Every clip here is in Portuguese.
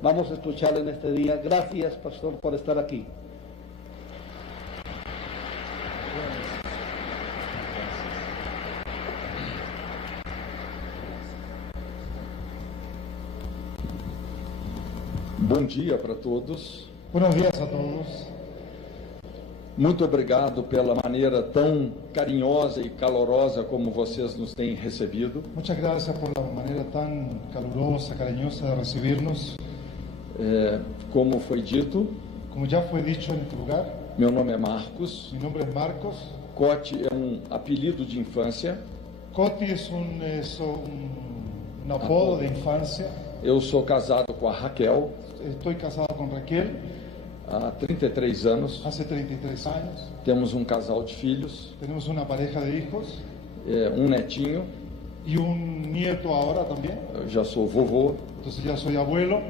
Vamos a escucharle en este día. Gracias, pastor, por estar aquí. Bom dia para todos. Buenos días a todos. Muito obrigado pela maneira tão carinhosa e calorosa como vocês nos têm recebido. Muchas gracias por la manera tan calurosa, cariñosa de recibirnos. Como foi dito, Como ya fue dicho en este lugar, meu nome é Marcos. mi nombre es Marcos. Cote é apelido de infância. Coti es un apodo de infancia. Eu sou casado com a Raquel Estoy casado con Raquel há 33 anos. hace 33 años. Temos um casal de filhos, Tenemos una pareja de hijos netinho. y un nieto ahora también. Eu já sou vovô. Entonces ya soy abuelo.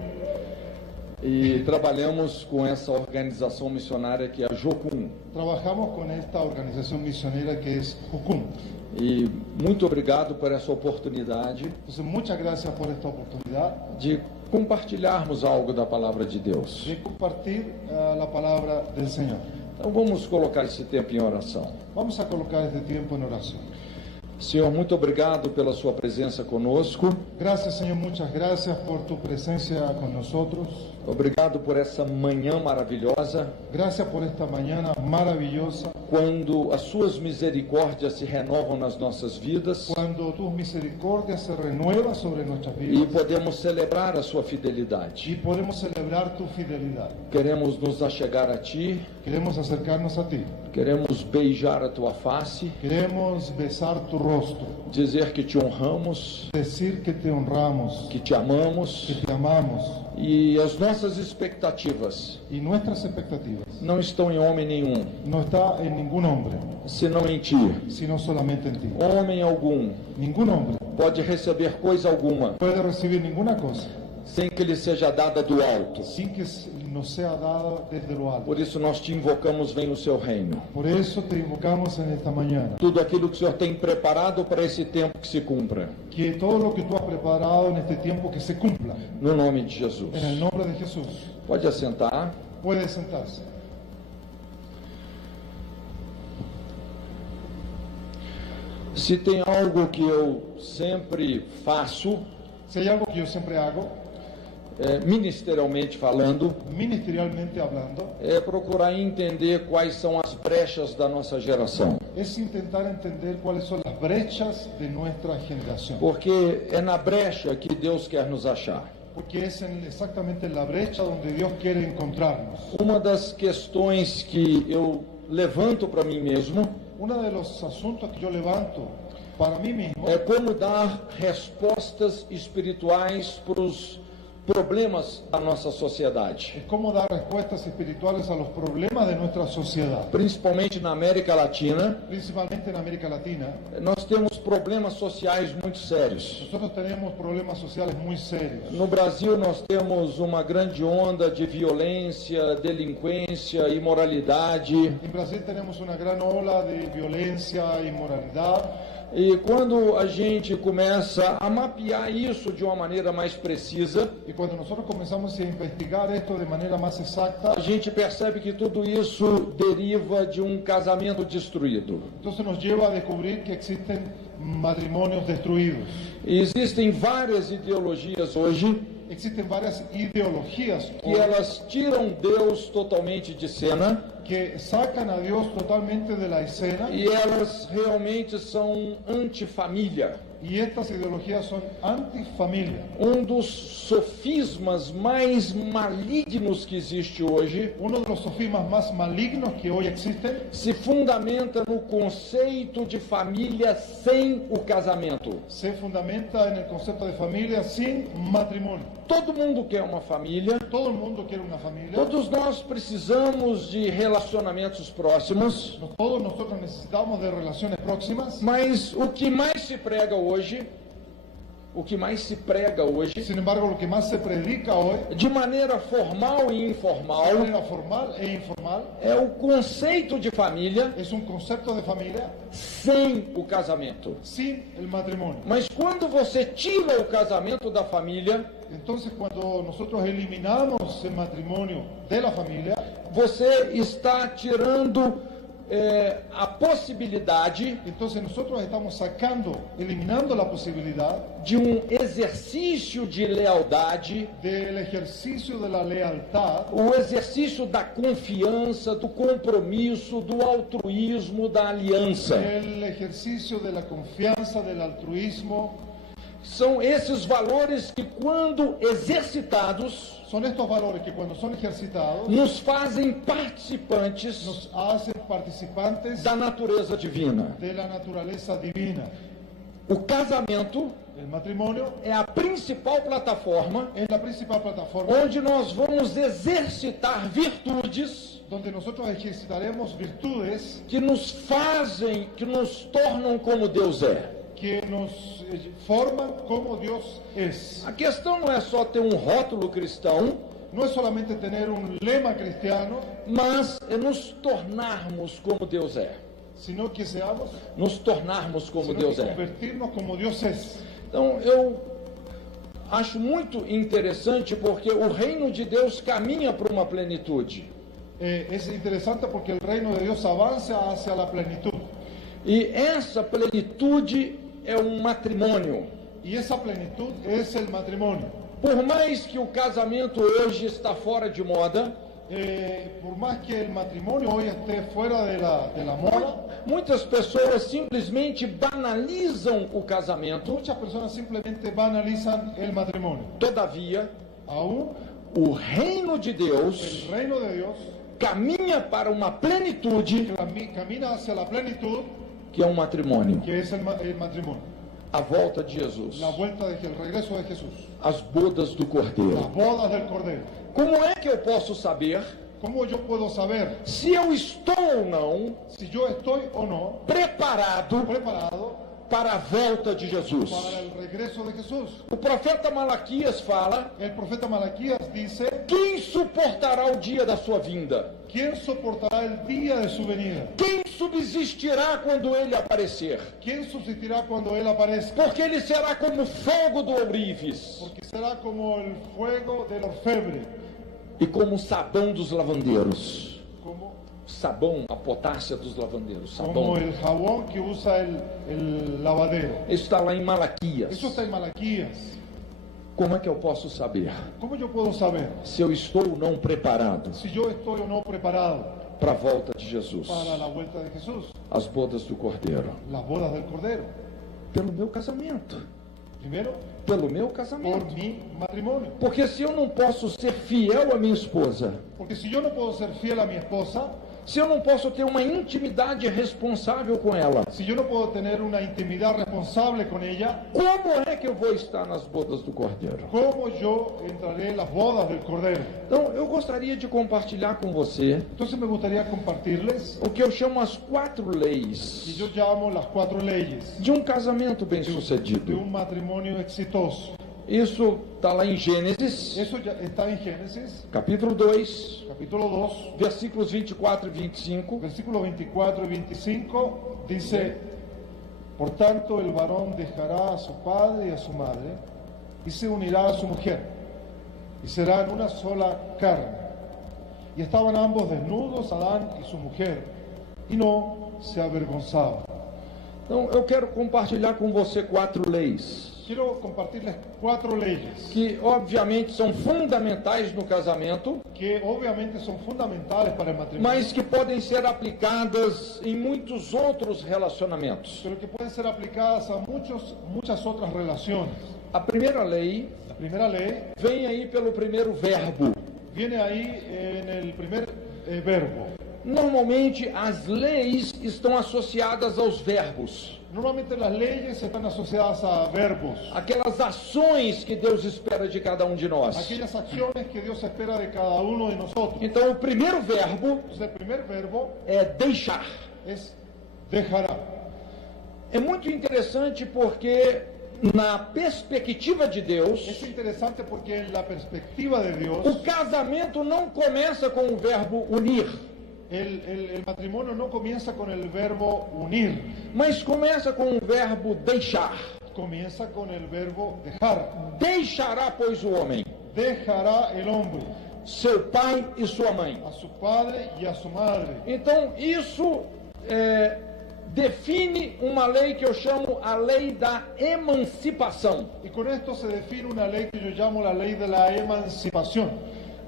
E trabalhamos com essa organização missionária que é a Jocum. Trabajamos con esta organización misionera que es Jucum. E muito obrigado por essa oportunidade Entonces muchas gracias por esta oportunidad de compartilharmos algo da palavra de Deus. de compartir la palabra del Señor. Então vamos colocar esse tempo em oração. Vamos a colocar este tiempo en oración. Senhor, muito obrigado pela sua presença conosco. Gracias, Señor, muchas gracias por tu presencia con nosotros. Obrigado por essa manhã maravilhosa, Gracias por esta mañana maravillosa, quando as suas misericórdias se renovam nas nossas vidas cuando tus misericordias se renuevan sobre nuestras e vidas podemos celebrar a sua y fidelidade. podemos celebrar tu fidelidad. Queremos nos achegar a Ti, Queremos acercarnos a ti. queremos beijar a Tua face, Queremos besar tu rostro, dizer que Te honramos, decir que te honramos, que Te amamos, que te amamos, e as nossas expectativas y nuestras expectativas não estão em homem nenhum, no está en ningún hombre, senão em Ti. sino solamente en ti. Homem algum Ningún hombre pode receber coisa alguma puede recibir ninguna cosa sem que lhe seja dada do alto. sin que nos sea dada desde lo alto. Por isso nós te invocamos, vem o seu reino. Por eso te invocamos en esta mañana, Tudo aquilo que o Senhor tem preparado para esse tempo que se cumpra. que todo lo que tú has preparado en este tiempo que se cumpla, No nome de Jesus. en el nombre de Jesús. Pode assentar. Puede sentarse. Se tem algo que eu sempre faço, Si hay algo que yo siempre hago, ministerialmente falando, ministerialmente hablando, é procurar entender quais são as brechas da nossa geração. es intentar entender cuáles son las brechas de nuestra generación. Porque é na brecha que Deus quer nos achar. Porque es exactamente en la brecha donde Dios quiere encontrarnos. Uma das questões que eu levanto para mim mesmo Uno de los asuntos que yo levanto para mí mismo é como dar respostas espirituais para os problemas da nossa sociedade, es cómo dar respuestas espirituales a los problemas de nuestra sociedad. principalmente na América Latina. Principalmente en América Latina, Nós temos problemas sociais muito sérios. nosotros tenemos problemas sociales muy serios. No Brasil, nós temos uma grande onda de violência, delinquência, imoralidade. En Brasil tenemos una gran ola de violencia, inmoralidad. E quando a gente começa a mapear isso de uma maneira mais precisa, Y cuando nosotros comenzamos a investigar esto de manera más exacta, a gente percebe que tudo isso deriva de um casamento destruído. entonces nos lleva a descubrir que existen matrimonios destruidos. E existem várias ideologias hoje Existen varias ideologías que elas tiram Deus totalmente de cena que sacan a Dios totalmente de la escena, e elas realmente são antifamília. y estas ideologías son antifamilia. Dos sofismas mais malignos que existe hoje Uno de los sofismas más malignos que hoy existen se fundamenta no conceito de família sem o casamento. se fundamenta en el concepto de familia sin matrimonio. Todo mundo quer uma família, Todo el mundo quiere una familia. todos nós precisamos de relacionamentos próximos, Todos nosotros necesitamos de relaciones próximas, mas o que mais se prega hoje o que mais se prega hoje, Sin embargo, lo que más se predica hoy, de maneira formal e de informal, manera formal e informal, é o conceito de família es un concepto de familia sem o casamento. sin el matrimonio. Mas quando você tira o casamento da família, Entonces, cuando nosotros eliminamos el matrimonio de la familia, você está tirando a possibilidade entonces nosotros estamos sacando, eliminando la posibilidad de exercício de lealdade, del ejercicio de la lealtad, o exercício da confiança, do compromisso, do altruísmo, da aliança. el ejercicio de la confianza, del altruismo. São esses valores que, quando exercitados, Son estos valores que cuando son ejercitados nos fazem participantes nos hacen participantes da natureza divina. de la naturaleza divina. O casamento El matrimonio é a principal plataforma es la principal plataforma onde nós vamos exercitar virtudes donde nosotros ejercitaremos virtudes que nos fazem, que nos tornam como Deus é. que nos forman como Dios es. A questão não é só ter um rótulo cristão, No es solamente tener un lema cristiano, mas é nos tornarmos como Deus é. sino que seamos, Nos tornarmos como sino Deus que é. convertirnos como Dios es. Então eu acho muito interessante porque o reino de Deus caminha para uma plenitude. Es interesante porque el reino de Dios avanza hacia la plenitud. E essa plenitude é um matrimônio. Y esa plenitud es el matrimonio. Por mais que o casamento hoje está fora de moda, Por más que el matrimonio hoy esté fuera de la moda, muitas pessoas simplesmente banalizam o casamento. muchas personas simplemente banalizan el matrimonio. Todavia, Aún o reino de Deus el reino de Dios caminha para uma plenitude camina hacia la plenitud, que é um matrimônio. que es el matrimonio. A volta de Jesus, La vuelta el regreso de Jesús. as bodas do Las Cordeiro. bodas del Cordero. Como é que eu posso saber ¿Cómo yo puedo saber se eu estou ou não si yo estoy o no preparado preparado para a volta de Jesus? para el regreso de Jesús? O profeta Malaquias fala: El profeta Malaquías dice: quem suportará o dia da sua vinda? ¿quién soportará el día de su venida? Quem subsistirá quando ele aparecer? ¿Quién subsistirá cuando Él aparezca? Porque ele será como fogo do ourives Porque será como el fuego del orfebre, e como o sabão dos lavandeiros. como, Sabão, a potássea dos lavandeiros. como Sabão. el jabón que usa el lavadero. Isso está lá em Malaquias. Eso está en Malaquías. Como é que eu posso saber ¿Cómo yo puedo saber se eu estou ou não preparado si yo estoy o no preparado para a volta de Jesus? para la vuelta de Jesús? As bodas do Cordeiro. Las bodas del Cordero. Pelo meu casamento. Primero, Pelo meu por casamento. mi matrimonio. Porque se eu não posso ser fiel à minha esposa, Porque si yo no puedo ser fiel a mi esposa, se eu não posso ter uma intimidade responsável com ela, si yo no puedo tener una intimidad responsable con ella, como é que eu vou estar nas bodas do Cordeiro? ¿cómo yo entraré en las bodas del Cordero? Então, eu gostaria de compartilhar com você Entonces me gustaría compartirles o que eu chamo as 4 que leis yo llamo las 4 leyes de um casamento de bem-sucedido. un matrimonio exitoso. Isso está lá em Gênesis, Eso ya está en Génesis, capítulo 2, capítulo 2, versículos 24 e 25. versículos 24 y 25, dice: por tanto el varón dejará a su padre y a su madre y se unirá a su mujer y serán una sola carne. Y estaban ambos desnudos, Adán y su mujer, y no se avergonzaban. Então, eu quero compartilhar com você 4 leis Quiero compartirles 4 leyes que, obviamente, são fundamentais no casamento, que obviamente son fundamentales para el matrimonio, mas que podem ser aplicadas em muitos outros relacionamentos. pero que pueden ser aplicadas a muchas otras relaciones. A primeira lei La primera ley vem aí pelo primeiro verbo. viene ahí en el primer verbo. Normalmente, as leis estão associadas aos verbos, Normalmente las leyes están asociadas a verbos, aquelas ações que Deus espera de cada um de nós. aquellas acciones que Dios espera de cada uno de nosotros. Então, o primeiro verbo Entonces, el primer verbo é deixar. es dejará. É muito interessante porque Na perspectiva de Deus, Es interesante porque en la perspectiva de Dios, o casamento não começa com o verbo unir, el matrimonio no comienza con el verbo unir, mas começa com o verbo deixar. comienza con el verbo dejar. Deixará, pois, o homem Dejará el hombre seu pai e sua mãe. a su padre y a su madre. Então, isso define uma lei que eu chamo a lei da emancipação. Y con esto se define una ley que yo llamo la ley de la emancipación.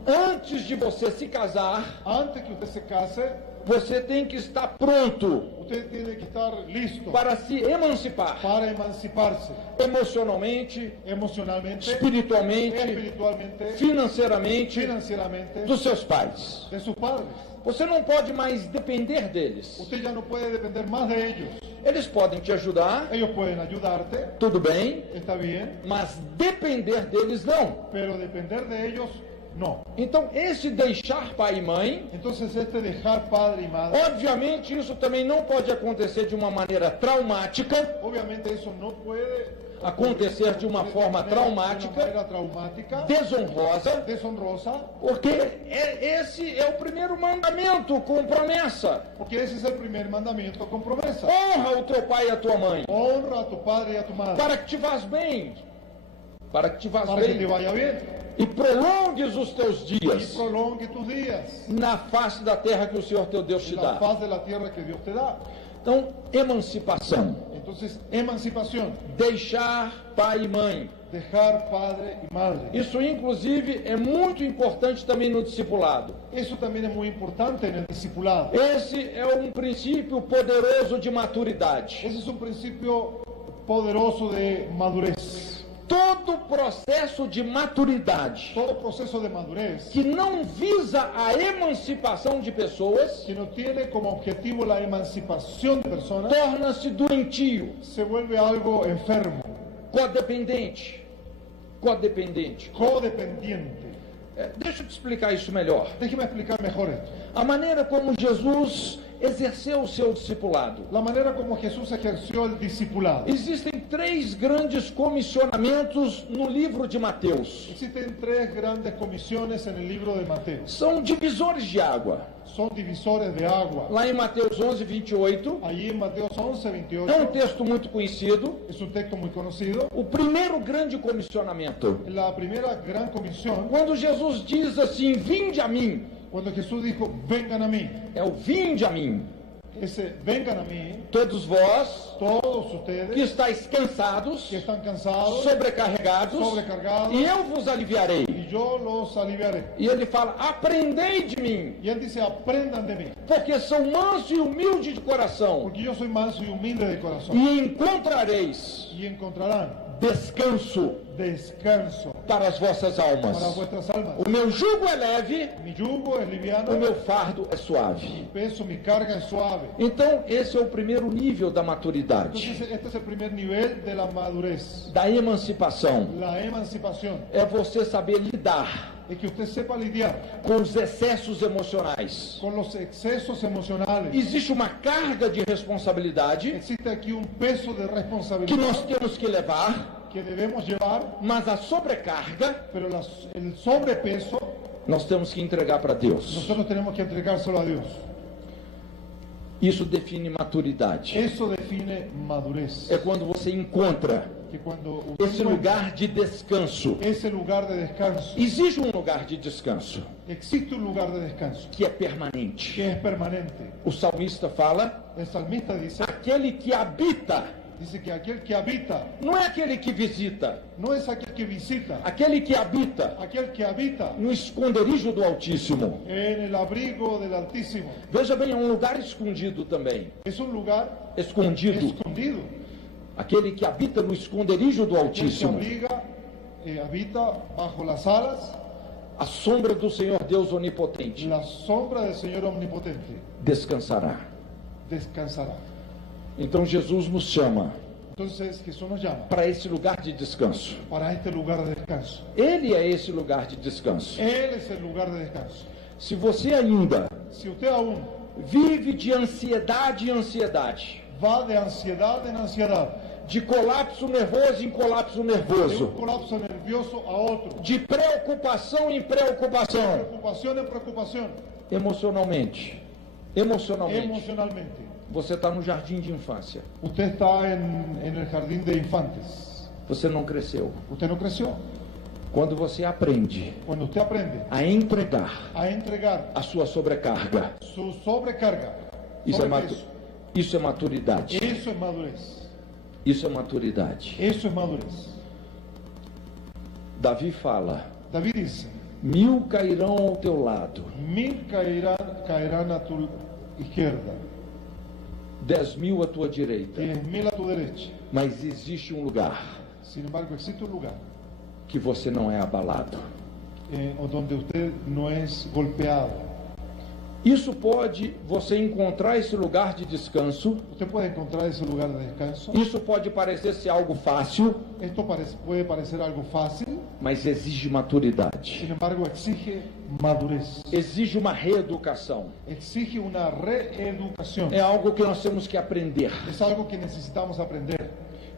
Antes de você se casar, Antes que usted se case, você tem que estar pronto usted tiene que estar listo para se emancipar para emanciparse emocionalmente, emocionalmente, espiritualmente, espiritualmente, financeiramente financieramente dos seus pais. de sus padres. Você não pode mais depender deles. Usted ya no puede depender más de ellos. Eles podem te ajudar, Ellos pueden ayudarte, tudo bem, está bien, mas depender deles não. pero depender de ellos, no. Então, esse deixar pai e mãe, Entonces este dejar padre y madre, obviamente isso também não pode acontecer de uma maneira traumática, obviamente eso no puede acontecer de uma forma de traumática, una manera traumática, desonrosa, deshonrosa, porque esse é o primeiro mandamento com promessa. porque ese es el primer mandamiento con promesa. Honra o teu pai e a tua mãe, Honra a tu padre y a tu madre para que te vás bem, para que te vás para que te bem vaya bien e prolongues os teus y dias prolongue tus días na face da terra que o Senhor teu Deus te en la dá. paz de la tierra que Dios te da. Então, emancipação, Entonces, emancipación, deixar pai e mãe. dejar padre y madre. Isso, inclusive, é muito importante também no discipulado. Eso también es muy importante en el discipulado. Esse é um princípio poderoso de maturidade. Ese es un principio poderoso de madurez. Todo processo de maturidade Todo proceso de madurez que não visa a emancipação de pessoas que no tiene como objetivo la emancipación de personas torna-se doentio, se vuelve algo enfermo, codependente. codependiente. Deixa eu te explicar isso melhor. Déjeme explicar mejor esto. A maneira como Jesus exerceu o seu discipulado. La manera como Jesús ejerció el discipulado. Existem 3 grandes comissionamentos no livro de Mateus. Existen 3 grandes comisiones en el libro de Mateo. São divisores de água. Son divisores de agua. Lá em Mateus 11, 28, Allí en Mateo 11, é 28, texto muito conhecido. es un texto muy conocido. O primeiro grande comissionamento. La primera gran comisión, Quando Jesus diz assim, vinde a mim, cuando Jesús dijo, vengan a mí, é o vinde a mim, ese vengan a mí, todos vós todos que ustedes estáis cansados, que están cansados, sobrecarregados, sobrecargados, e eu vos aliviarei. y yo los aliviaré. E ele fala, aprendei de mim, Y él dice, aprendan de mí, porque sou manso e humilde de coração, porque yo soy manso y humilde de corazón, e encontrareis y encontrarán descanso descanso para as vossas para almas. vuestras almas. O meu jugo é leve, Mi yugo es liviano, o meu fardo é suave. mi peso, mi carga es suave. Então, esse é o primeiro nível da maturidade, Entonces, este es el primer nivel de la madurez, da emancipação. la emancipación. É você saber lidar Es que usted sepa lidiar com os excessos emocionais. con los excesos emocionales. Existe uma carga de responsabilidade Existe aquí un peso de que responsabilidad nós temos que levar, que debemos llevar, mas a sobrecarga pero el sobrepeso nós temos que entregar para Deus. nosotros tenemos que entregárselo a Dios. Isso define maturidade. Eso define madurez. É quando você encontra Que cuando usted esse encuentra lugar de descanso. ese lugar de descanso, Existe um lugar de descanso existe un lugar de descanso que é permanente. que es permanente. O salmista fala, El salmista dice aquele que habita, que aquel que habita não é aquele que visita, no es aquel que visita, aquele que habita aquel que habita no esconderijo do Altíssimo. en el abrigo del Altísimo. Veja bem, é um lugar escondido também. Es un lugar Escondido. escondido. Aquele que habita no esconderijo do Aquel que Altíssimo. habita bajo las alas, A sombra do Senhor Deus Onipotente la sombra del Señor Omnipotente, descansará. descansará. Então Jesus nos chama Entonces Jesús nos llama para esse lugar de descanso. para este lugar de descanso. Ele é esse lugar de descanso. Él es el lugar de descanso. Se você ainda Si usted aún vive de ansiedade em ansiedade, va de ansiedad en ansiedad, de colapso nervoso em colapso de nervoso, un colapso nervioso a otro, de preocupação em de preocupação, preocupación en preocupación, emocionalmente, emocionalmente. você está no jardim de infância, Usted está en el jardín de infantes. você não cresceu. Usted no creció. Quando você aprende Cuando usted aprende a entregar a entregar a sua sobrecarga, su sobrecarga, isso é, sobrepeso, isso é maturidade. eso es madurez. Isso é maturidade. Eso es madurez. Davi fala: David dice, 1000 cairão ao teu lado, 1000 caerán a tu izquierda, 10.000 à tua direita, 10.000 a tu derecha. mas existe um lugar Sin embargo, existe un lugar que você não é abalado. o donde usted no es golpeado. Isso pode você encontrar esse lugar de descanso. Usted puede encontrar ese lugar de descanso. Isso pode parecer ser algo fácil, Esto puede parecer algo fácil, mas exige maturidade. sin embargo, exige madurez. Exige uma reeducação. Exige una reeducación. É algo que nós temos que aprender Es algo que necesitamos aprender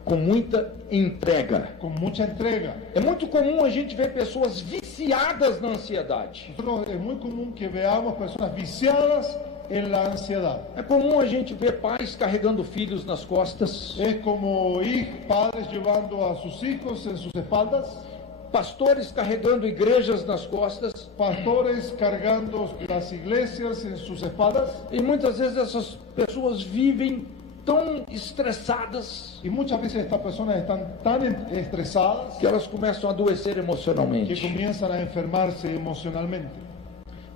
com muita entrega. con mucha entrega. É muito comum a gente ver pessoas viciadas na ansiedade. Nosotros es muy común que veamos personas viciadas en la ansiedad. É comum a gente ver pais carregando filhos nas costas, Es como padres llevando a sus hijos en sus espaldas, pastores carregando igrejas nas costas, pastores cargando las iglesias en sus espaldas, e muitas vezes essas pessoas vivem tão estressadas y muchas veces estas personas están tan estresadas que elas começam a adoecer que emocionalmente. comienzan a enfermarse emocionalmente.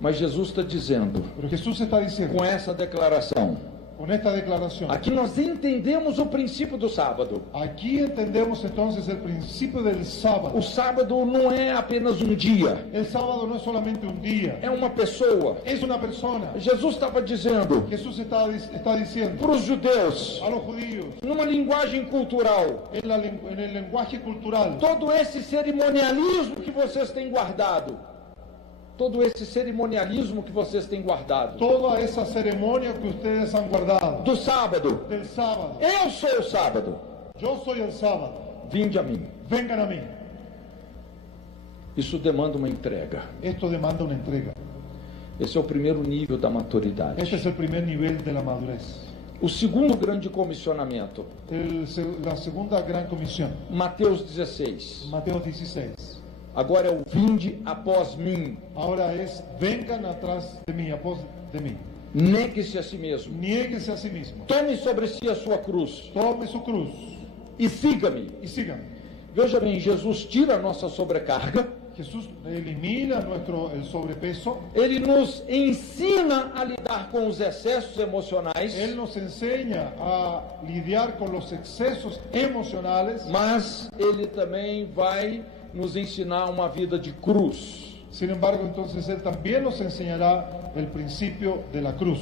Mas Jesus está dizendo, Pero Jesús está diciendo, com essa declaração, con esta declaración, aqui nós entendemos o princípio do sábado. aquí entendemos entonces el principio del sábado. O sábado não é apenas um dia, El sábado no es solamente un día, é uma pessoa. es una persona. Jesus estava dizendo Jesús está diciendo para os judeus, a los judíos, numa linguagem cultural, en el lenguaje cultural, todo esse cerimonialismo que vocês têm guardado, todo esse cerimonialismo que vocês têm guardado, toda esa ceremonia que ustedes han guardado do sábado, del sábado, eu sou o sábado, yo soy el sábado, vinde a mim. vengan a mí. Isso demanda uma entrega. Esto demanda una entrega. Esse é o primeiro nível da maturidade. Este es el primer nivel de la madurez. O segundo grande comissionamento, La segunda gran comisión, Mateus 16. Mateo 16. Agora é o vinde após mim. Ahora es, vengan atrás de mí, após de mí. Negue-se a si mesmo. Niéguese a sí mismo. Tome sobre si a sua cruz Tome su cruz e siga-me. y síganme. Veja bem, Jesus tira a nossa sobrecarga, Jesús elimina el sobrepeso. ele nos ensina a lidar com os excessos emocionais, Él nos enseña a lidiar con los excesos emocionales. mas ele também vai nos ensinar uma vida de cruz. Sin embargo, entonces Él también nos enseñará el principio de la cruz.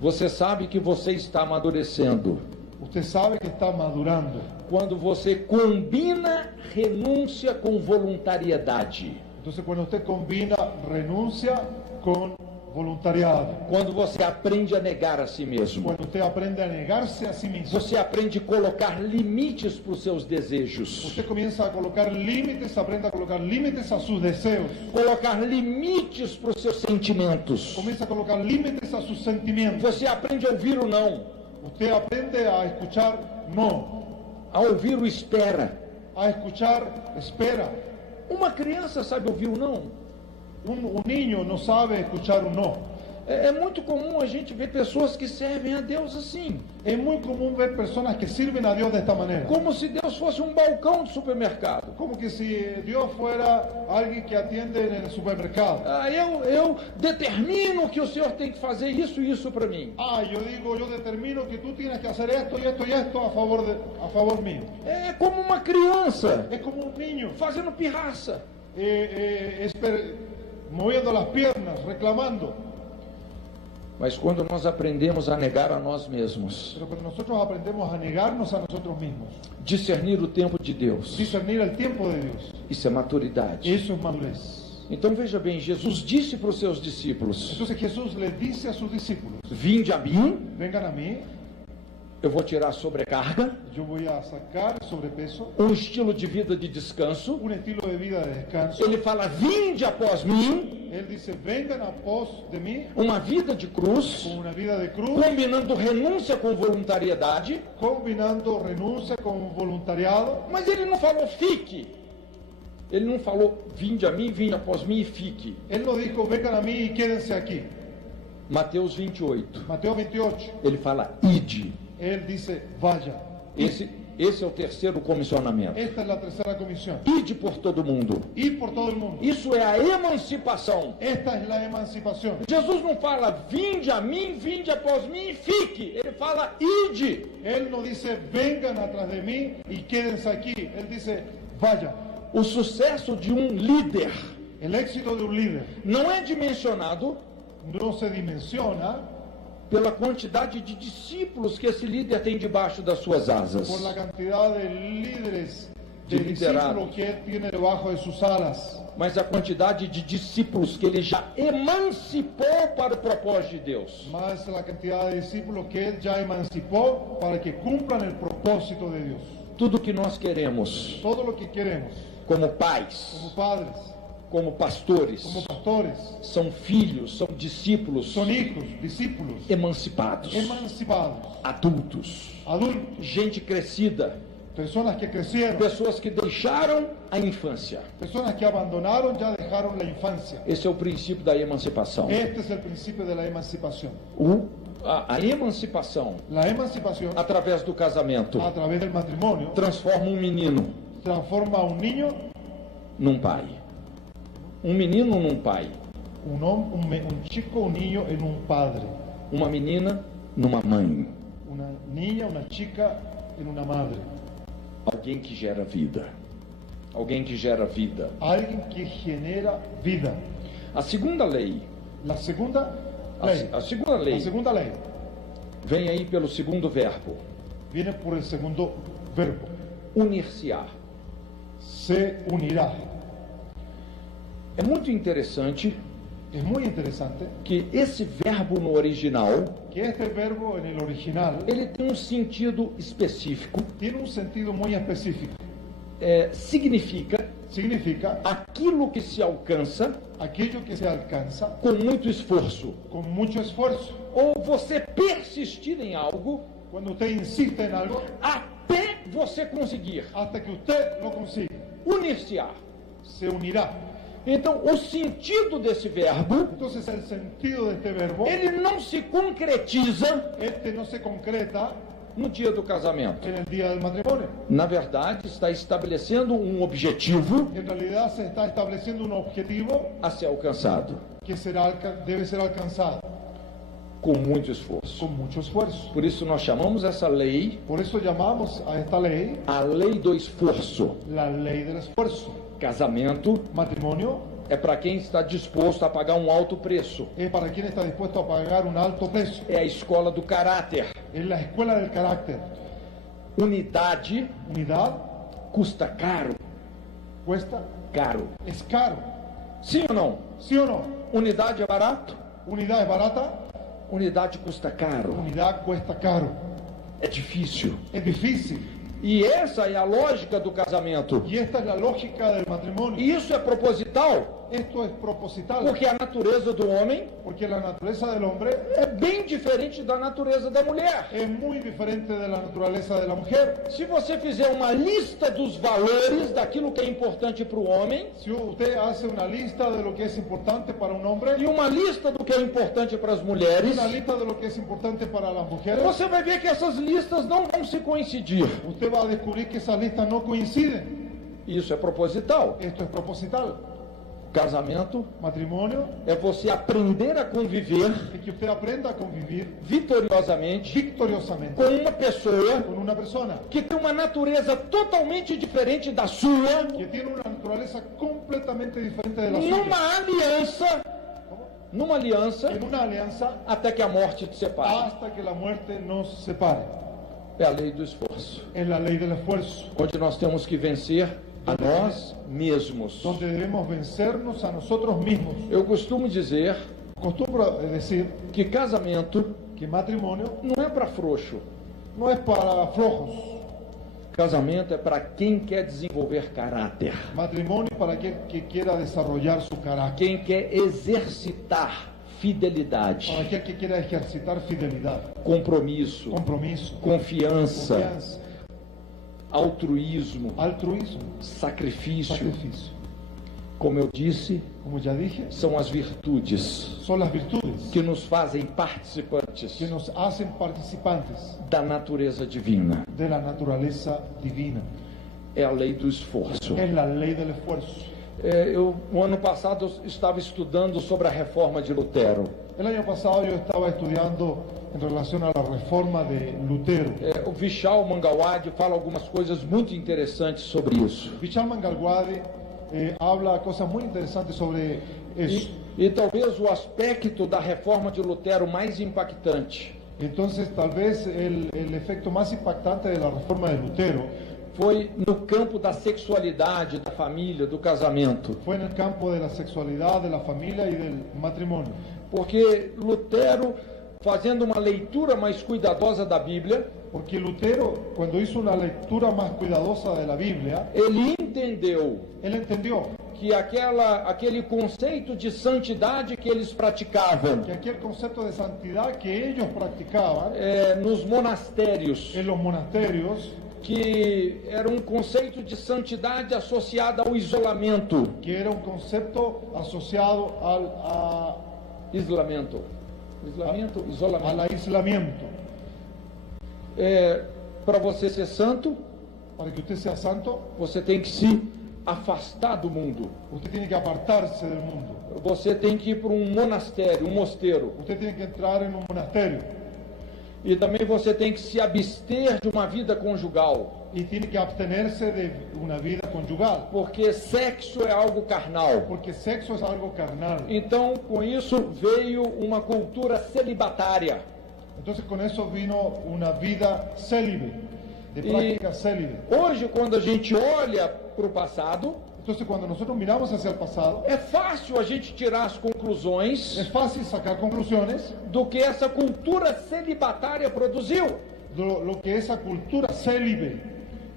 Você sabe que você está amadurecendo Usted sabe que está madurando quando você combina renúncia com voluntariedade. entonces cuando usted combina renuncia con voluntariado. Quando você aprende a negar a si mesmo. Cuando usted aprende a negarse a sí mismo. Você aprende a colocar limites para os seus desejos. Usted comienza a colocar límites, aprende a colocar límites a sus deseos. Colocar limites para os seus sentimentos. Comienza a colocar límites a sus sentimientos. Você aprende a ouvir o não. Usted aprende a escuchar no, A ouvir o espera. a escuchar espera. Uma criança sabe ouvir o não? Un niño no sabe escuchar un no. É muito comum a gente ver pessoas que servem a Deus assim. Es muy común ver personas que sirven a Dios de esta manera. Como se Deus fosse um balcão de supermercado. Como que si Dios fuera alguien que atiende en el supermercado. Eu determino que o Senhor tem que fazer isso e isso para mim. Yo determino que tú tienes que hacer esto y esto y esto a favor mío. É como uma criança Es como un niño fazendo pirraça. moviendo las piernas, reclamando. Mas quando nós aprendemos a negar a nós mesmos, Pero cuando nosotros aprendemos a negarnos a nosotros mismos, discernir o tempo de Deus, discernir el tiempo de Dios, isso é maturidade. eso es madurez. Então veja bem, Jesus disse para os seus discípulos: Entonces Jesús le dice a sus discípulos, vinde a mim, vengan a mí, eu vou tirar a sobrecarga, yo voy a sacar el sobrepeso, um estilo de vida de descanso. un estilo de vida de descanso. Ele fala, vinde após mim, Él dice, vengan a pos de mí, uma vida de cruz, con una vida de cruz, combinando renúncia com voluntariedade. combinando renuncia con voluntariado. Mas ele não falou fique. Ele não falou vinde a mim, vinde após mim e fique. Él no dijo, vengan a mí y quédense aquí. Mateus 28. Mateo 28, Ele fala ide. Él dice, vaya. Esse é o terceiro comissionamento. Esta es la tercera comisión. Ide por todo mundo. Ir por todo el mundo. Isso é a emancipação. Esta es la emancipación. Jesus não fala vinde a mim, vinde após mim e fique. Ele fala ide. Él no dice, vengan atrás de mí y quédense aquí. Él dice, vaya. O sucesso de um líder El éxito de un líder não é dimensionado no se dimensiona pela quantidade de discípulos que esse líder tem debaixo das suas asas. por la cantidad de líderes, De de liderados. discípulos que él tiene debajo de sus alas, Mas a quantidade de discípulos que ele já emancipou para o propósito de Deus. más la cantidad de discípulos que él ya emancipó para que cumplan el propósito de Dios. Tudo que nós queremos, Todo lo que queremos, como pais, como padres, como pastores, como pastores, são filhos, são discípulos son hijos, discípulos, emancipados, emancipados, adultos, adultos, gente crescida, personas que crecieron, pessoas que deixaram a infância. personas que abandonaron, ya dejaron la infancia. Esse é o princípio da emancipação. Este es el principio de la emancipación. A emancipação, La emancipación, através do casamento, a través del matrimonio, transforma um menino transforma a un niño, num pai. Um menino num pai. un chico, un niño en un padre. Uma menina numa mãe. Una niña, una chica en una madre. Alguém que gera vida. Alguém que gera vida. Alguien que genera vida. A segunda lei. La segunda ley. A segunda lei La segunda ley vem aí pelo segundo verbo. viene por el segundo verbo. Unir-se-á. Se unirá. É muito interessante Es muy interesante que esse verbo no original, que este verbo en el original ele tem um sentido específico. tiene un sentido muy específico. Significa Significa aquilo que se alcança aquello que se alcanza com muito esforço. con mucho esfuerzo. Ou você persistir em algo Cuando usted insiste en algo, até você conseguir. hasta que usted lo consigue, Unir-se-á. se unirá. Então, o sentido desse verbo, Entonces el sentido de este verbo, ele não se concretiza este no se concreta no dia do casamento. en el día del matrimonio. Na verdade, está estabelecendo um objetivo En realidad se está estableciendo un objetivo a ser alcançado que debe ser alcanzado com muito esforço. con mucho esfuerzo. Por isso nós chamamos essa lei Por eso llamamos a esta ley a lei do esforço. la ley del esfuerzo. Casamento Matrimonio é para quem está disposto a pagar um alto preço. es para quien está dispuesto a pagar un alto precio. É a escola do caráter. Es la escuela del carácter. Unidade Unidad custa caro. cuesta, Caro. es caro. Sim ou não? ¿Sí o no? Unidade é barato? Unidad es barata, Unidade custa caro. unidad cuesta caro. É difícil. Es difícil. E essa é a lógica do casamento. Y esta es la lógica del matrimonio. E isso é proposital, Esto es proposital, porque a natureza do homem porque la naturaleza del hombre é bem diferente da natureza da mulher. es muy diferente de la naturaleza de la mujer. Se você fizer uma lista dos valores daquilo que é importante para o homem Si usted hace una lista de lo que es importante para un hombre e uma lista do que é importante para as y mulheres, una lista de lo que es importante para las mujeres, você vai ver que essas listas não vão se coincidir. usted va a descubrir que esas listas no coinciden. Isso é proposital. Esto es proposital. Casamento Matrimonio é você aprender a conviver es que usted aprenda a convivir vitoriosamente victoriosamente com uma pessoa con una persona que tem uma natureza totalmente diferente da sua, que tiene una naturaleza completamente diferente de la suya. numa aliança, En una alianza até que a morte te separe. hasta que la muerte nos separe. É a lei do esforço, Es la ley del esfuerzo, onde nós temos que vencer a nós mesmos. donde debemos vencernos a nosotros mismos. Eu costumo dizer Acostumbro a decir que casamento que matrimonio não é para frouxo, no es para flojos. Casamento é para quem quer desenvolver caráter, Matrimonio para aquel que quiera desarrollar su carácter, quem quer exercitar fidelidade, para aquel que quiera ejercitar fidelidad, compromisso, compromiso, confiança, confianza, altruísmo, altruismo, sacrifício. sacrificio. Como eu disse, Como ya dije, são as virtudes son las virtudes que nos fazem participantes que nos hacen participantes da natureza divina. de la naturaleza divina. É a lei do esforço. Es la ley del esfuerzo. O ano passado eu estava estudando sobre a reforma de Lutero. El año pasado yo estaba estudiando en relación a la reforma de Lutero. O Vishal Mangalwadi fala algumas coisas muito interessantes sobre isso. Vishal Mangalwadi habla cosas muy interesantes sobre eso. E talvez o aspecto da reforma de Lutero mais impactante Entonces, tal vez el efecto más impactante de la reforma de Lutero foi no campo da sexualidade, da família, do casamento. fue en el campo de la sexualidad, de la familia y del matrimonio. Porque Lutero, fazendo uma leitura mais cuidadosa da Bíblia, Porque Lutero, cuando hizo una lectura más cuidadosa de la Biblia, ele entendeu él entendió que aquele conceito de santidade que eles praticavam que aquel concepto de santidad que ellos practicaban nos monastérios, en los monasterios, que era um conceito de santidade associado ao isolamento. que era un concepto asociado Isolamento. Isolamento. al aislamiento. Para você ser santo, Para que usted sea santo, você tem que se afastar do mundo. usted tiene que apartarse del mundo. Você tem que ir para um monastério, um mosteiro. Usted tiene que entrar en un monasterio E também você tem que se abster de uma vida conjugal, y tiene que abstenerse de una vida conyugal, porque sexo é algo carnal. porque sexo es algo carnal. Então, com isso veio uma cultura celibatária. Entonces con eso vino una vida célibe, de práctica célibe. Hoje, quando a gente olha para o passado, Entonces cuando nosotros miramos hacia el pasado, é fácil a gente tirar as conclusões es fácil sacar conclusiones do que essa cultura celibatária produziu de lo que esa cultura célibe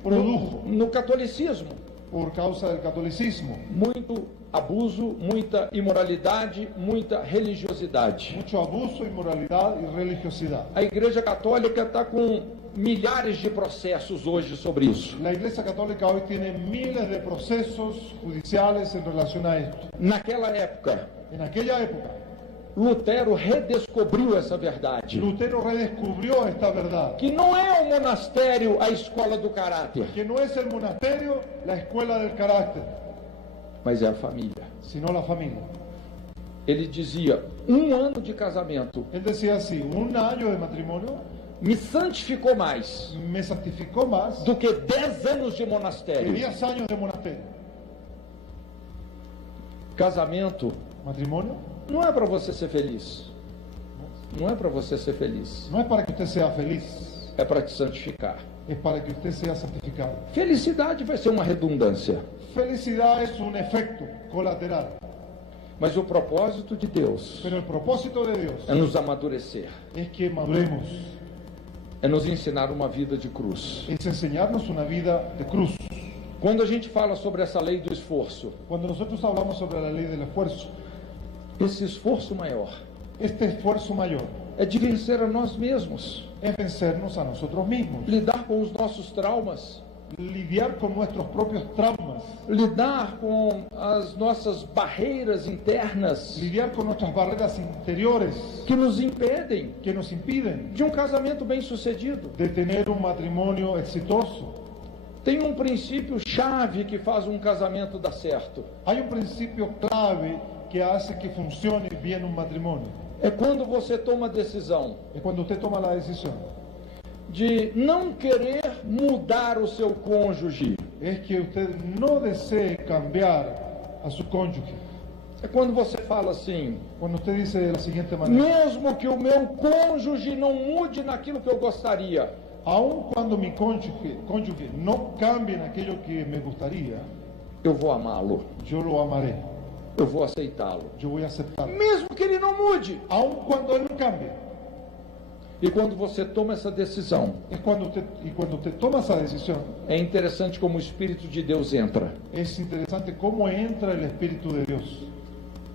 produjo no catolicismo. por causa del catolicismo. Muito abuso, muita imoralidade, muita religiosidade. Mucho abuso, inmoralidad y religiosidad. A Igreja Católica está com milhares de processos hoje sobre isso. La Iglesia Católica hoy tiene miles de procesos judiciales en relación a esto. Naquela época, En aquella época, Lutero redescobriu essa verdade. Lutero redescubrió esta verdad, Que não é o monastério a escola do caráter, que no es el monasterio la escuela del carácter, mas é a família. sino la familia. Ele dizia, 1 ano de casamento Él decía así, 1 año de matrimonio me santificou mais me santificó más do que 10 anos de que monastério. 10 años de monasterio. Casamento Matrimonio não é para você ser feliz. Não é para você ser feliz. no es para que usted sea feliz, É para te santificar. es para que usted sea santificado. Felicidade vai ser uma redundância. Felicidad es un efecto colateral, Mas o propósito de Deus pero el propósito de Dios é nos amadurecer. es que maduremos, É nos ensinar uma vida de cruz. es enseñarnos una vida de cruz. Quando a gente fala sobre essa lei do esforço, Cuando nosotros hablamos sobre la ley del esfuerzo, esse esforço maior este esfuerzo mayor é de vencer a nós mesmos, es vencernos a nosotros mismos, lidar com os nossos traumas, lidiar con nuestros propios traumas, lidar com as nossas barreiras internas lidiar con nuestras barreras interiores que nos impedem que nos impiden de um casamento bem-sucedido. de tener un matrimonio exitoso. Tem um princípio chave que faz um casamento dar certo. Hay un principio clave que hace que funcione bien un matrimonio. É quando você toma a decisão Es cuando usted toma la decisión. de não querer mudar o seu cônjuge. Es que usted no desee cambiar a su cónyuge. É quando você fala assim, Cuando usted dice de la siguiente manera: mesmo que o meu cônjuge não mude naquilo que eu gostaria, aun cuando mi cónyuge no cambie en aquello que me gustaría, eu vou amá-lo, yo lo amaré, eu vou aceitá-lo. yo voy a aceptarlo. Mesmo que ele não mude, Aun cuando él no cambie, E quando você toma essa decisão, Y cuando usted toma esa decisión, é interessante como o Espírito de Deus entra es interesante cómo entra el Espíritu de Dios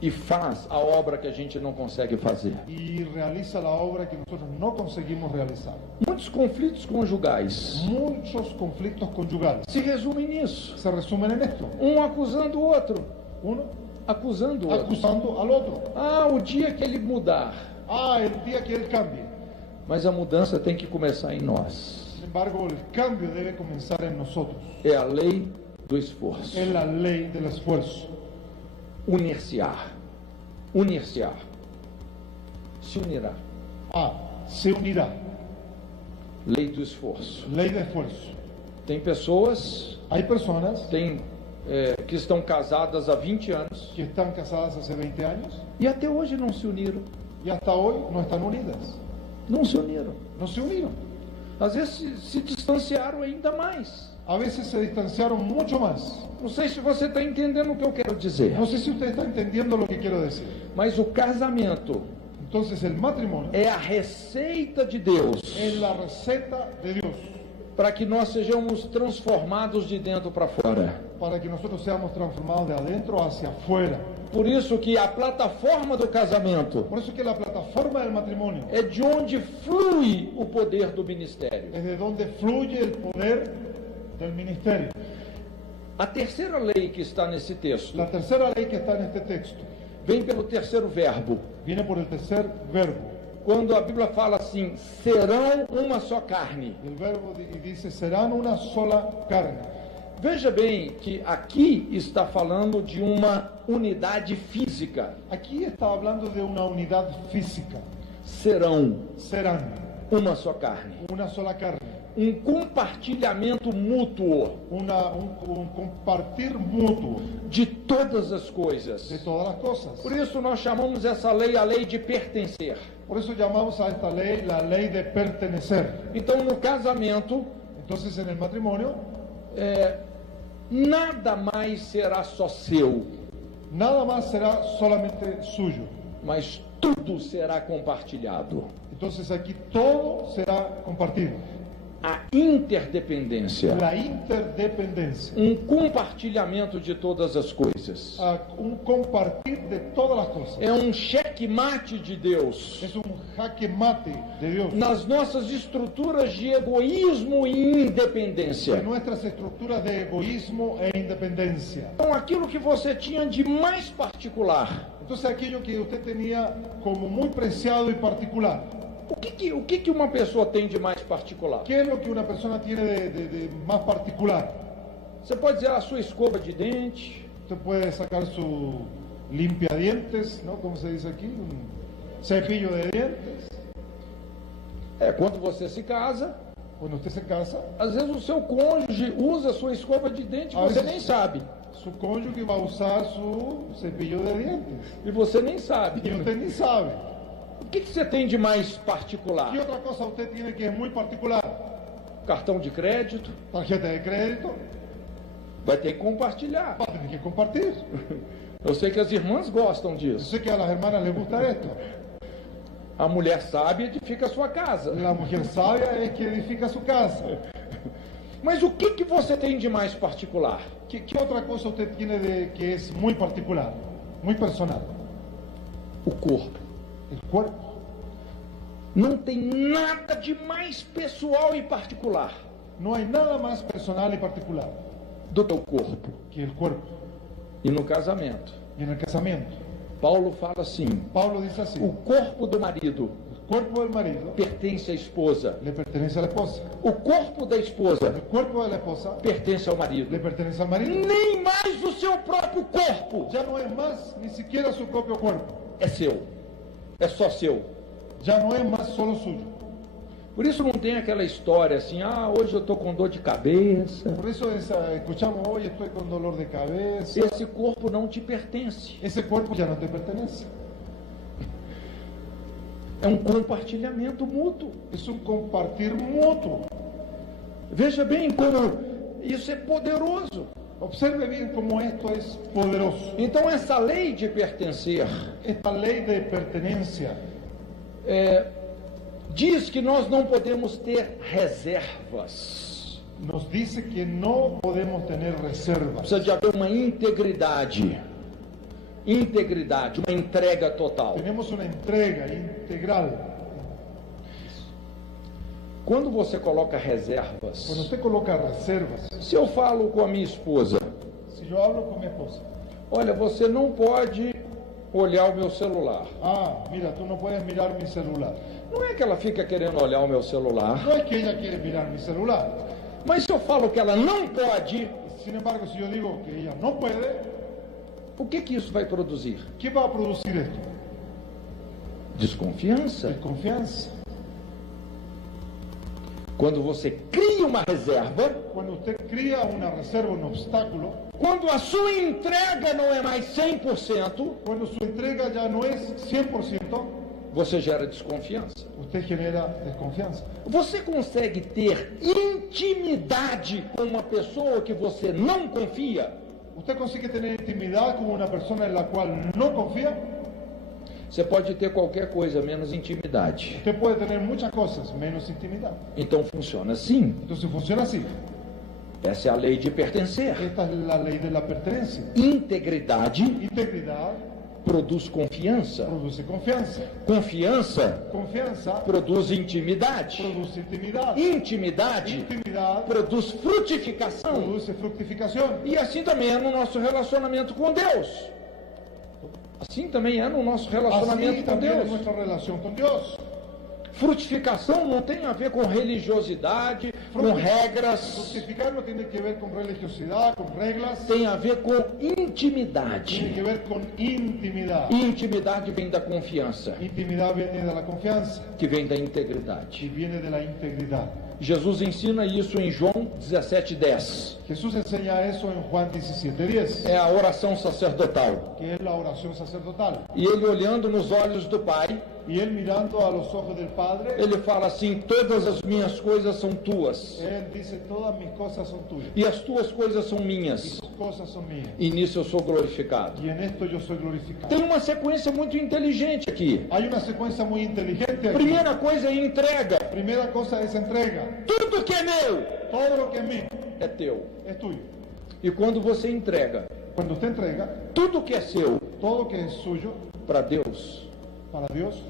e faz a obra que a gente não consegue fazer. y realiza la obra que nosotros no conseguimos realizar. Muitos conflitos conjugais Muchos conflictos conyugales se resumem nisso. se resumen en esto. Um acusando o outro, Uno acusando o outro. acusando al otro. Ah, o dia que ele mudar. Ah, el día que él cambie. Mas a mudança tem que começar em nós. Sin embargo, el cambio debe comenzar en nosotros. É a lei do esforço. Es la ley del esfuerzo. Unir-se-á. Unir-se-á. Se unirá. Se unirá. Lei do esforço. Ley de esfuerzo. Tem pessoas Hay personas que estão casadas há 20 anos que están casadas hace 20 años e até hoje não se uniram. y hasta hoy no están unidas. Não se uniram. No se unieron. Às vezes se distanciaram ainda mais. A veces se distanciaron mucho más. Não sei se você está entendendo o que eu quero dizer. No sé si usted está entendiendo lo que quiero decir. Mas o casamento Entonces el matrimonio é a receita de Deus es la receta de Dios para que nós sejamos transformados de dentro para fora. para que nosotros seamos transformados de adentro hacia afuera. Por isso que a plataforma do casamento Por eso que la plataforma del matrimonio é de onde flui o poder do ministério. es de donde fluye el poder del ministerio. A terceira lei que está nesse texto La tercera ley que está en este texto vem pelo terceiro verbo. viene por el tercer verbo. Quando a Bíblia fala assim, serão uma só carne. El verbo dice, serán una sola carne. Veja bem que aqui está falando de uma unidade física. Aquí está hablando de una unidad física. Serão Serán uma só carne. una sola carne. Um compartilhamento mútuo Un compartir mutuo de todas as de coisas. todas las cosas. Por isso nós chamamos essa lei a lei de pertencer. Por eso llamamos a esta ley la ley de pertenecer. Então no casamento, Entonces en el matrimonio nada mais será só seu, nada más será solamente suyo. mas tudo será compartilhado. Entonces aquí todo será compartido. A interdependência, La interdependencia. um compartilhamento de todas as coisas. Un compartir de todas las cosas. É um checkmate de Deus Es un jaque mate de Dios. nas nossas estruturas de egoísmo e independência. En nuestras estructuras de egoísmo e independencia. Então aquilo que você tinha de mais particular, Entonces aquello que usted tenía como muy preciado y particular. o que uma pessoa tem de mais particular? ¿Qué es lo que una persona tiene de más particular? Você pode dizer a sua escova de dente, Usted puede sacar su limpiadientes, ¿no? ¿Cómo se dice aquí? Un cepillo de dientes. quando você se casa, Cuando usted se casa, às vezes o seu cônjuge usa a sua escova de dente e você nem sabe. su cónyuge va a usar su cepillo de dientes. E você nem sabe. Y usted ni sabe. O que você tem de mais particular? ¿Qué otra cosa usted tiene que es muy particular? Cartão de crédito, Tarjeta de crédito, vai ter que compartilhar. va a tener que compartir. Eu sei que as irmãs gostam Yo disso. sé que a las hermanas les gusta esto. A mulher sábia edifica a sua casa. La mujer sabia es que edifica su casa. Mas o que você tem de mais particular? ¿Qué otra cosa usted tiene que es muy particular, muy personal? O corpo. El cuerpo. Não tem nada de mais pessoal e particular No hay nada más personal y particular do que o corpo. que el cuerpo. E no casamento, Y en el casamiento, Paulo fala assim: Pablo dice así: o corpo do marido el cuerpo del marido pertence à esposa, le pertenece a la esposa, o corpo da esposa el cuerpo de la esposa pertence ao marido. le pertenece al marido. Nem mais o seu próprio corpo Ya no es más ni siquiera su propio cuerpo, é seu, é só seu. ya no es más solo suyo. Por isso não tem aquela história assim: hoje eu estou com dor de cabeça. Por eso escuchamos: hoy estoy con dolor de cabeza. Esse corpo não te pertence. Ese cuerpo ya no te pertenece. É um compartilhamento mútuo. Es un compartir mutuo. Veja bem como isso é poderoso. Observe bien cómo esto es poderoso. Então essa lei de pertencer, Esta ley de pertenencia diz que nós não podemos ter reservas. Nos dice que no podemos tener reservas. Precisa de haver uma integridade, uma entrega total. Tenemos una entrega integral. Quando você coloca reservas, Cuando usted coloca reservas, se eu falo com a minha esposa, si yo hablo con mi esposa, olha, você não pode olhar o meu celular. mira, tú no puedes mirar mi celular. Não é que ela fica querendo olhar o meu celular, No es que ella quiere mirar mi celular. mas se eu falo que ela não pode, Sin embargo, si yo digo que ella no puede, o que isso vai produzir? ¿qué va a producir esto? Desconfiança. Desconfianza. Quando você cria uma reserva, Cuando usted cría una reserva, un obstáculo, quando a sua entrega não é mais 100%, cuando su entrega ya no es 100%, você gera desconfiança. usted genera desconfianza. Você consegue ter intimidade com uma pessoa que você não confia? Usted consigue tener intimidad con una persona en la cual no confía. Você pode ter qualquer coisa menos intimidade. Usted puede tener muchas cosas, menos intimidad. Então funciona assim. Entonces funciona así. Essa é a lei de pertencer. Esta es la ley de la pertenencia. Integridade Integridad produz confiança. produce confianza. Confiança Confianza produz intimidade. produce intimidad. Intimidade Intimidad produz frutificação. produce fructificación. E assim também é no nosso relacionamento com Deus. Assim também é no nosso Así relacionamento com también en Deus. nuestra relación con Dios. Frutificação não tem a ver com religiosidade, com regras, Fructificar no tiene que ver con religiosidad, con reglas, tem a ver com tiene intimidade. que ver con intimidad. E intimidade vem da confiança, Intimidad viene de la confianza que vem da y integridade. viene de la integridad. Jesus ensina isso em João 17:10. Jesús enseña eso en Juan 17:10, É a oração sacerdotal. que es la oración sacerdotal. E ele olhando nos olhos do Pai, Y él mirando a los ojos del Padre, ele fala assim: todas as minhas coisas são tuas, él dice, todas mis cosas son tuyas e as tuas coisas são y minhas, tus cosas son mías. e nisso eu sou glorificado. Y en esto yo soy glorificado. Tem uma sequência muito inteligente aqui. Hay una secuencia muy inteligente aquí. Primeira coisa é entrega. Primera cosa es entrega. Tudo que é meu Todo lo que es mío é teu. es tuyo. E quando você entrega Cuando usted entrega tudo que é seu todo lo que es suyo para Deus, para Dios,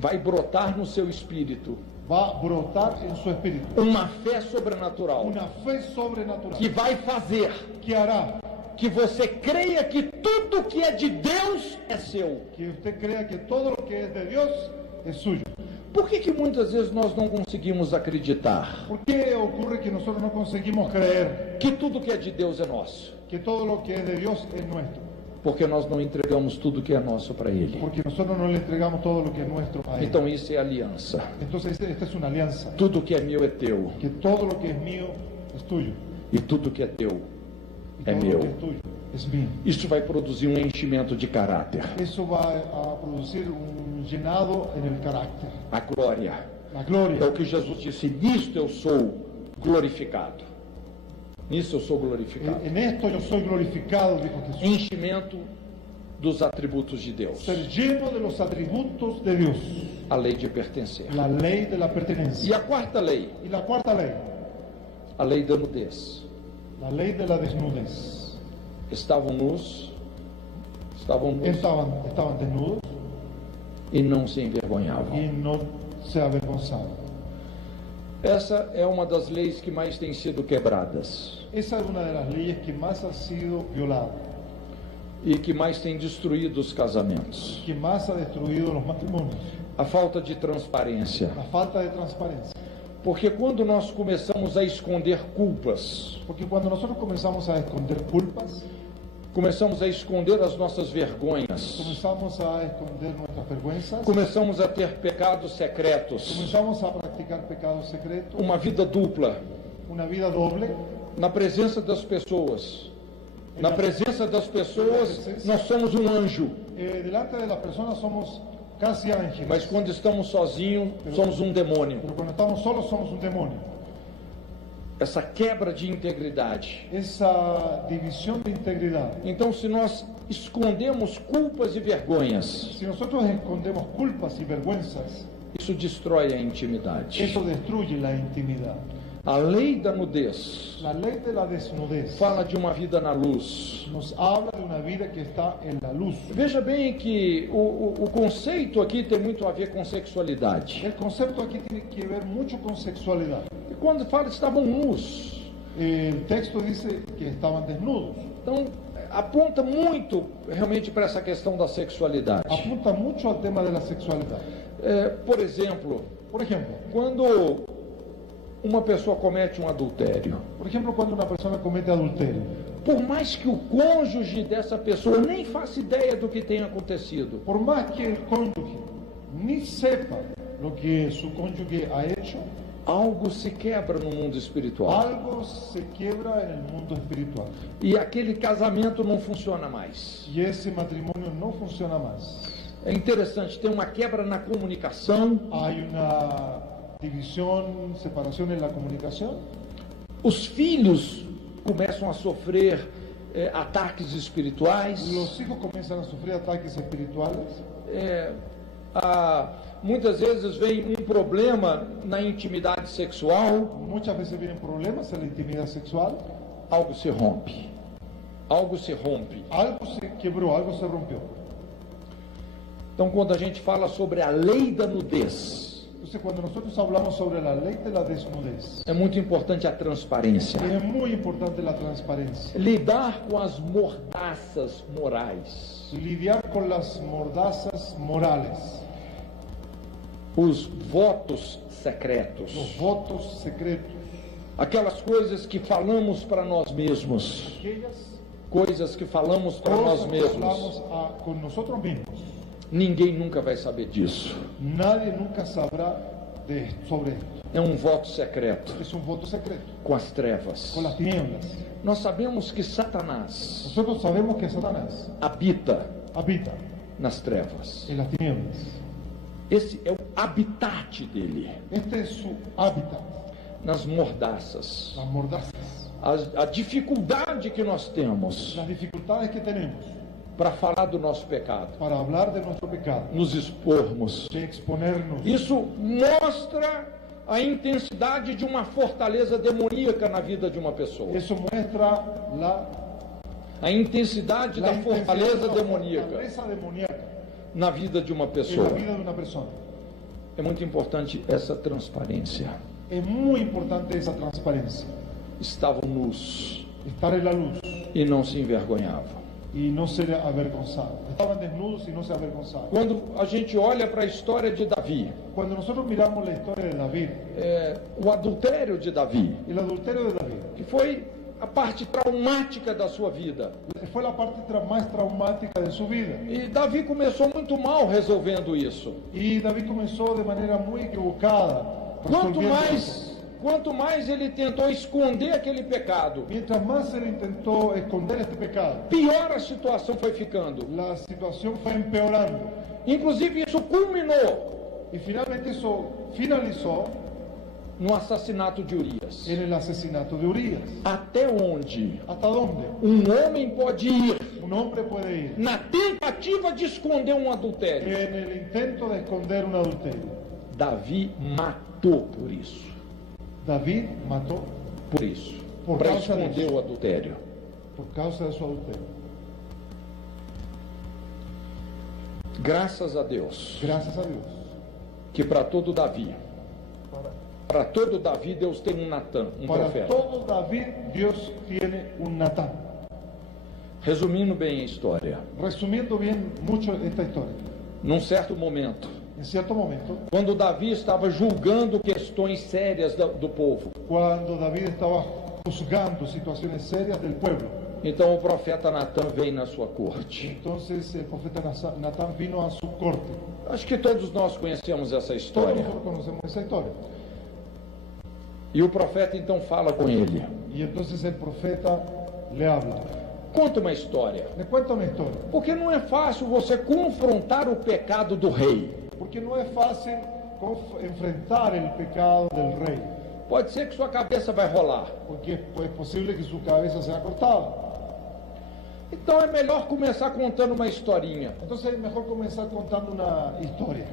vai brotar no seu espírito va a brotar en su espíritu uma fé sobrenatural una fe sobrenatural que vai fazer que hará que você creia que tudo que é de Deus é seu. que usted crea que todo lo que es de Dios es suyo. Por que muitas vezes nós não conseguimos acreditar ¿Por qué ocurre que nosotros no conseguimos creer que tudo que é de Deus é nosso? que todo lo que es de Dios es nuestro? Porque nós não entregamos tudo que é nosso para Ele. Porque nosotros no le entregamos todo lo que es nuestro a Él. Então isso é aliança. Entonces esta es una alianza, Tudo que é meu é teu, que todo lo que es mío es tuyo e tudo que é teu y é todo meu. lo que es tuyo es mío. Isso vai produzir um enchimento de caráter, Eso va a producir un llenado en el carácter, a glória. la É gloria. o que Jesus disse: nisto eu sou glorificado. Nisso eu sou glorificado. En esto yo soy glorificado, dijo Jesús. Enchimento dos atributos de Deus. Ser lleno de los atributos de Dios, A lei de pertencer. la ley de la E pertenencia. a quarta lei, Y la cuarta ley, a lei da nudez. la ley de la desnudez. Estavam nus Estaban desnudos e não se envergonhavam. y no se avergonzaban. Essa é uma das leis que mais têm sido quebradas Esa es una de las leyes que más ha sido violada, e que mais tem destruído os casamentos. que más ha destruido los matrimonios, A falta de transparência. la falta de transparencia. Porque quando nós começamos a esconder culpas, Porque cuando nosotros comenzamos a esconder culpas, começamos a esconder as nossas vergonhas, comenzamos a esconder nuestras vergüenzas, começamos a ter pecados secretos, comenzamos a practicar pecados secretos, uma vida dupla, una vida doble. na presença das pessoas. Na presença das pessoas, nós somos um anjo, Delante de las personas somos casi ángeles, mas quando estamos sozinhos, somos um demônio. pero cuando estamos solos somos un demonio. Essa quebra de integridade. Esa división de integridad. Então, se nós escondemos culpas e vergonhas, Si nosotros escondemos culpas y vergüenzas, Isso destrói a intimidade. eso destruye la intimidad. A lei da nudez La ley de la desnudez fala de uma vida na luz. nos habla de una vida que está en la luz. Veja bem que o conceito aqui tem muito a ver com sexualidade. El concepto aquí tiene que ver mucho con sexualidad. E quando fala estavam nus, El texto dice que estaban desnudos. então aponta muito realmente para essa questão da sexualidade. Apunta mucho al tema de la sexualidad. Por exemplo, Por ejemplo, quando uma pessoa comete um adultério, cuando una persona comete adulterio, por mais que o cônjuge dessa pessoa nem faça ideia do que tenha acontecido, por más que el cónyuge ni sepa lo que su cónyuge ha hecho, algo se quebra no mundo espiritual. algo se quiebra en el mundo espiritual. E aquele casamento não funciona mais. Y ese matrimonio no funciona más. É interessante, tem uma quebra na comunicação, Hay una división, separación en la comunicación. os filhos começam a sofrer ataques espirituais, Los hijos comienzan a sufrir ataques espirituales. muitas vezes vem um problema na intimidade sexual, Muchas veces vienen problemas en la intimidad sexual. algo se rompe. Algo se rompe. Algo se quebró, algo se rompió. Então, quando a gente fala sobre a lei da nudez, Entonces, cuando nosotros hablamos sobre la ley de la desnudez, é muito importante a transparência. es muy importante la transparencia. Lidar com as mordaças morais, Lidiar con las mordazas morales, os votos los secretos, votos secretos, aquelas coisas que falamos para nós mesmos, aquellas coisas que falamos para nós cosas que mesmos. hablamos con nosotros mismos. Ninguém nunca vai saber disso. Nadie nunca sabrá sobre esto. É um voto secreto Es un voto secreto, com as trevas. con las tinieblas. Nós sabemos que Satanás Nosotros sabemos que Satanás habita habita nas trevas. en las tinieblas. Esse é o habitat dele, Este es su hábitat, nas mordaças. las mordazas, A dificuldade que nós temos las dificultades que tenemos para falar do nosso pecado, para hablar de nuestro pecado, nos expormos. de exponernos. Isso mostra a intensidade de uma fortaleza demoníaca na vida de uma pessoa. Eso muestra A intensidade da fortaleza demoníaca fortaleza demoníaca na vida de uma en la pessoa. vida de una persona. É muito importante essa transparência. Es muy importante esa transparencia, Estavam nus estar en la luz e não se envergonhavam. y no ser avergonzado. Estaban desnudos y no se avergonzaban. Quando a gente olha para a história de Davi, Cuando nosotros miramos la historia de David, o adultério de Davi, el adulterio de David, que foi a parte traumática da sua vida. fue la parte más traumática de su vida. E Davi começou muito mal resolvendo isso. Y David comenzó de manera muy equivocada. resolviendo eso. Quanto mais ele tentou esconder aquele pecado, Mientras más él intentó esconder este pecado, pior a situação foi ficando. la situación fue empeorando. Inclusive, isso culminou Y finalmente eso finalizó no assassinato de Urias. en el asesinato de Urías. Até onde ¿Hasta dónde homem pode ir un hombre puede ir na tentativa de esconder um adultério? en el intento de esconder un adulterio? Davi matou por isso. David mató Por isso. Por Para causa esconder disso. o adultério. por causa de su adulterio. Graças a Deus Gracias a Dios. que para todo Davi, Para, Deus tem um Natã, um para profeta. todo David, Dios tiene un Natán. Resumindo bem a história, Resumiendo bien mucho esta historia, num certo momento, en cierto momento, quando Davi estava julgando questões sérias do povo, cuando David estaba juzgando situaciones serias del pueblo, então o profeta Natã vem na sua corte. entonces el profeta Natán vino a su corte. Acho que todos nós conhecemos essa Todos história. nosotros conocemos esa historia. E o profeta então fala com ele. Y entonces el profeta le habla. Conta uma história. Le cuento una historia. Porque não é fácil você confrontar o pecado do rei. Porque no es fácil enfrentar el pecado del rey. Pode ser que sua cabeça vai rolar. Porque es posible que su cabeza sea cortada. Então é melhor começar contando uma historinha. Entonces es mejor comenzar contando una historia.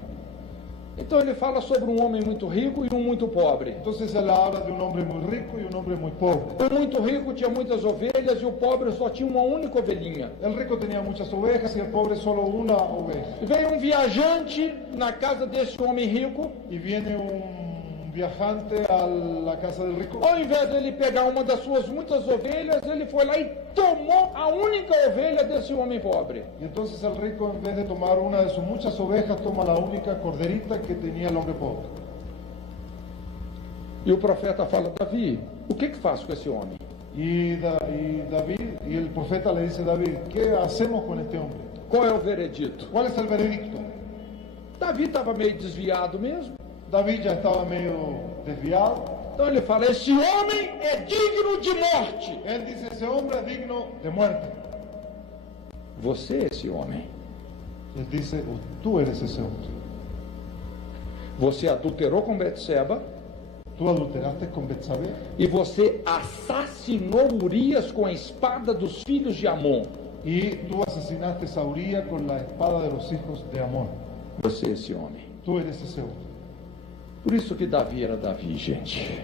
Então ele fala sobre um homem muito rico e um muito pobre. Entonces él habla de un hombre muy rico y un hombre muy pobre. O muito rico tinha muitas ovelhas e o pobre só tinha uma única ovelhinha. El rico tenía muchas ovejas y el pobre solo una oveja. E veio um viajante na casa desse homem rico. Y viene un viajante a la casa del rico. Ao invés de ele pegar uma das suas muitas ovelhas, ele foi lá e tomou a única ovelha desse homem pobre. Y entonces el rico, en vez de tomar una de sus muchas ovejas, toma la única corderita que tenía el hombre pobre. E o profeta fala: Davi, o que faz com esse homem? Y el profeta le dice a David, ¿qué hacemos con este hombre? Qual é o veredito? ¿Cuál es el veredicto? Davi estava meio desviado mesmo. David ya estaba medio desviado. Então ele fala: esse homem é digno de morte. Él dice, ese hombre es digno de muerte. Você é esse homem. Él dice, tú eres ese hombre. Você adulterou com Betseba. Tú adulteraste con Betsabé. E você assassinou Urias com a espada dos filhos de Amon. Y tú asesinaste a Uría con la espada de los hijos de Amón. Você é esse homem. Tú eres ese hombre. Por isso que Davi era Davi, gente.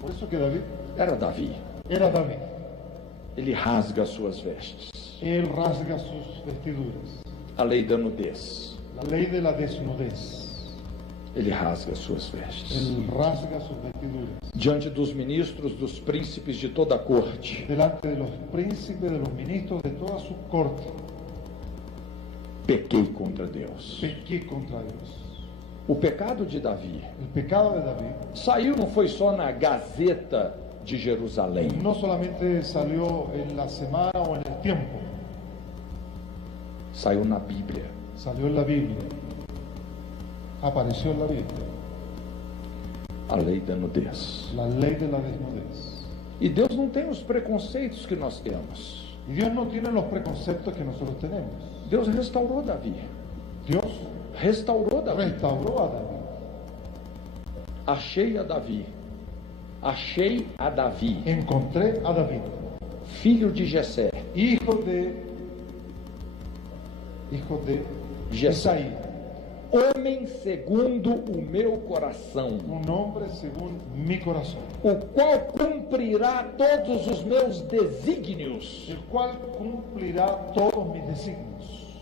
Por eso que David Era Davi. era David. Ele rasga as suas vestes. Él rasga sus vestiduras. A lei da nudez. La ley de la desnudez. Ele rasga as suas vestes. Él rasga sus vestiduras. Diante dos ministros, dos príncipes de toda a corte. Delante de los príncipes, de los ministros, de toda su corte. Pequei contra Deus. Pequé contra Dios. O pecado de Davi El pecado de David saiu, não foi só na Gazeta de Jerusalém. no solamente salió en la semana o en el tiempo, Saiu na Bíblia. salió en la Biblia, apareció en la Biblia, A lei da nudez. la ley de la desnudez. E Deus não tem os preconceitos que nós temos. Y Dios no tiene los preconceptos que nosotros tenemos. Deus restaurou Davi. Dios Restaurou Davi. restauró a David. Achei a Davi. Achei a Davi, Encontré a David, filho de Jessé. hijo de Jessé. Isaí, Homem segundo o meu coração, un hombre según mi corazón, o qual cumprirá todos os meus desígnios. el cual cumplirá todos mis designios.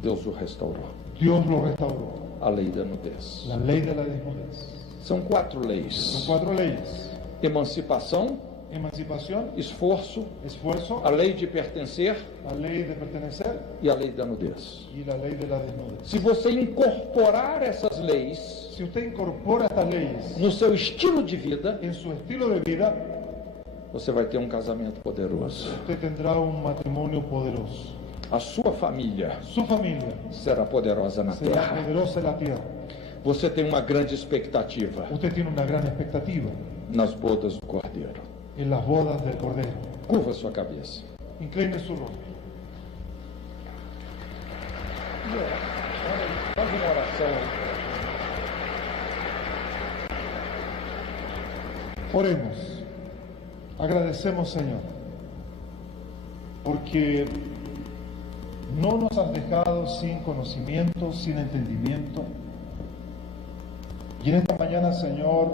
Deus o restaurou. Dios lo restauró. A lei da nudez. La ley de la desnudez. São 4 Son leis: 4 leyes: emancipação, emancipación, esforço, esfuerzo, a lei de pertencer la ley de pertenecer e a lei da nudez. y la ley de la desnudez. Se você incorporar essas leis Si usted incorpora estas leyes no seu estilo de vida, en su estilo de vida, você vai ter um casamento poderoso. usted tendrá un matrimonio poderoso. A sua família Su familia será poderosa na será terra. poderosa en la tierra. Você tem uma grande expectativa Usted tiene una gran expectativa nas bodas do Cordeiro. en las bodas del Cordero. Curva sua cabeça. Incline su rostro. Faz uma oração. Oremos. Agradecemos, Señor, porque no nos has dejado sin conocimiento, sin entendimiento. Y en esta mañana, Señor,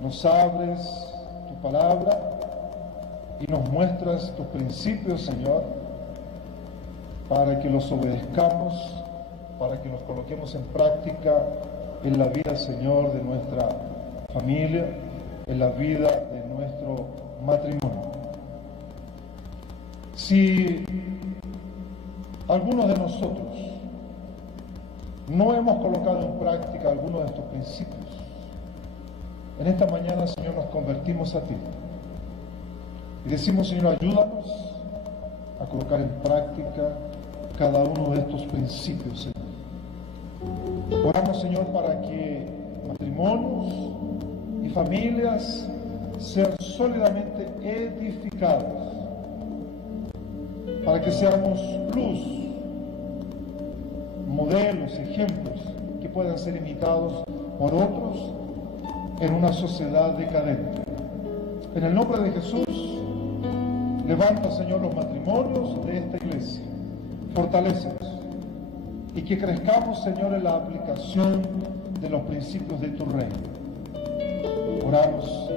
nos abres tu palabra y nos muestras tus principios, Señor, para que los obedezcamos, para que los coloquemos en práctica en la vida, Señor, de nuestra familia, en la vida de nuestro matrimonio. Si algunos de nosotros no hemos colocado en práctica algunos de estos principios, en esta mañana, Señor, nos convertimos a ti y decimos, Señor, ayúdanos a colocar en práctica cada uno de estos principios, Señor. Oramos, Señor, para que matrimonios y familias sean sólidamente edificados, para que seamos luz, modelos, ejemplos que puedan ser imitados por otros en una sociedad decadente. En el nombre de Jesús, levanta, Señor, los matrimonios de esta iglesia, fortalécelos y que crezcamos, Señor, en la aplicación de los principios de tu reino. Oramos